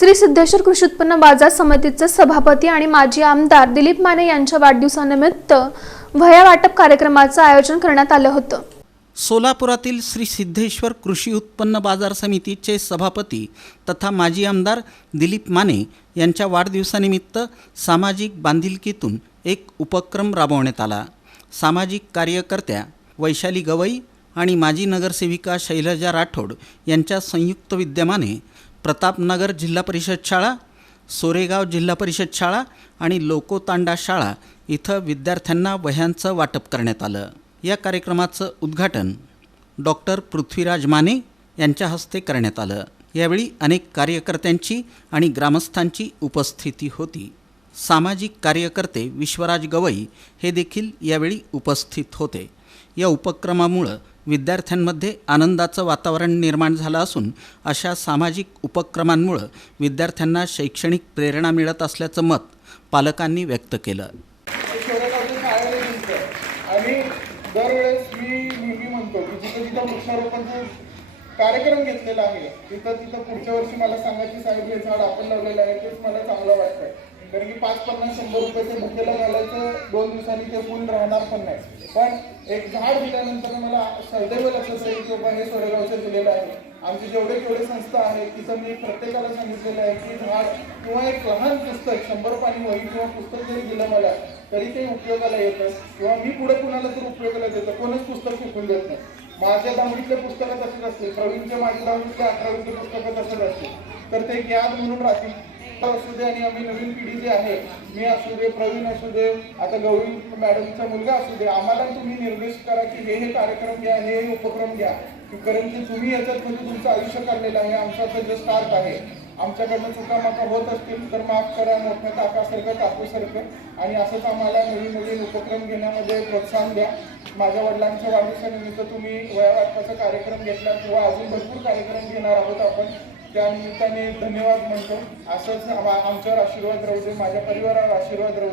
श्री सिद्धेश्वर कृषी उत्पन्न बाजार समितीचे सभापती आणि माजी आमदार दिलीप माने यांच्या वाढदिवसानिमित्त वह्या वाटप कार्यक्रमाचे आयोजन करण्यात आले होते। सोलापुरातील श्री सिद्धेश्वर कृषी उत्पन्न बाजार समितीचे सभापती तथा माजी आमदार दिलीप माने यांच्या वाढदिवसानिमित्त सामाजिक बांधिलकीतून एक उपक्रम राबवण्यात आला। सामाजिक कार्यकर्त्या वैशाली गवई आणि माजी नगरसेविका शैलजा राठोड यांच्या संयुक्त विद्यमाने प्रतापनगर जिल्हा परिषद शाळा, सोरेगाव जिल्हा परिषद शाळा आणि लोकोतांडा शाळा इथं विद्यार्थ्यांना वह्यांचं वाटप करण्यात आलं। या कार्यक्रमाचं उद्घाटन डॉक्टर पृथ्वीराज माने यांच्या हस्ते करण्यात आलं। यावेळी अनेक कार्यकर्त्यांची आणि ग्रामस्थांची उपस्थिती होती। सामाजिक कार्यकर्ते विश्वराज गवई हे देखील यावेळी उपस्थित होते। या उपक्रमामुळे विद्यार्थ्यांमध्ये आनंदाचं वातावरण निर्माण झालं असून अशा सामाजिक उपक्रमांमुळे विद्यार्थ्यांना शैक्षणिक प्रेरणा मिळत असल्याचं मत पालकांनी व्यक्त केलं। आणि दरवेळेस मी नेहमी म्हणतो की जिथं जिथं वृक्षारोपणचा कार्यक्रम घेतलेला आहे तिथं पुढच्या वर्षी मला सांगा की साहेब हे झाड आपण लावलेलं आहे तेच मला चांगलं वाटतंय। कारण की 50-50-100 रुपयाचे बुकेला घालायचं 2 दिवसांनी ते फुल राहणार पण नाही, पण एक झाड दिल्यानंतर मला सदैव लक्षात राहील की बाबा हे सोरेगावचं दिलेलं आहे। आमचे जेवढे संस्था आहेत तिथं मी प्रत्येकाला सांगितलेलं आहे की झाड किंवा एक लहान पुस्तक 100 पानी वही किंवा पुस्तक जरी दिलं मला तरी ते उपयोगाला येतं किंवा मी पुढे कुणाला तर उपयोगाला देतो। कोणच पुस्तक फेकून देत नाही। माझ्या 10वीतले पुस्तकं तसेच असतील, प्रवीणच्या माझ्या 10वीतले 11वीतले पुस्तकं तसेच असतील, तर ते ज्ञान म्हणून राहतील असू दे। आणि आम्ही नवीन पिढी जी आहे, मी असू दे, प्रवीण असू दे, आता गौरी मॅडमचा मुलगा असू दे, आम्हाला तुम्ही निर्देश करा की हे कार्यक्रम घ्या, हे उपक्रम घ्या, कारण की तुम्ही याच्यात म्हणजे तुमचं आयुष्य काढलेलं आहे। आमचा तर जे स्टार्ट आहे, आमच्याकडनं चुकामाका होत असतील तर माफ करा, मोठ्या काकासारखं काकूसारखं, आणि असंच आम्हाला नवीन उपक्रम घेण्यामध्ये प्रोत्साहन द्या। माझ्या वडिलांच्या वाढदिवसानिमित्त तुम्ही वह्या वाटपाचा कार्यक्रम घेतला किंवा अजून भरपूर कार्यक्रम घेणार आहोत आपण, त्या निमित्ताने धन्यवाद म्हणतो। असंच आमच्यावर आशीर्वाद राहू दे, माझ्या परिवारावर आशीर्वाद राहू दे।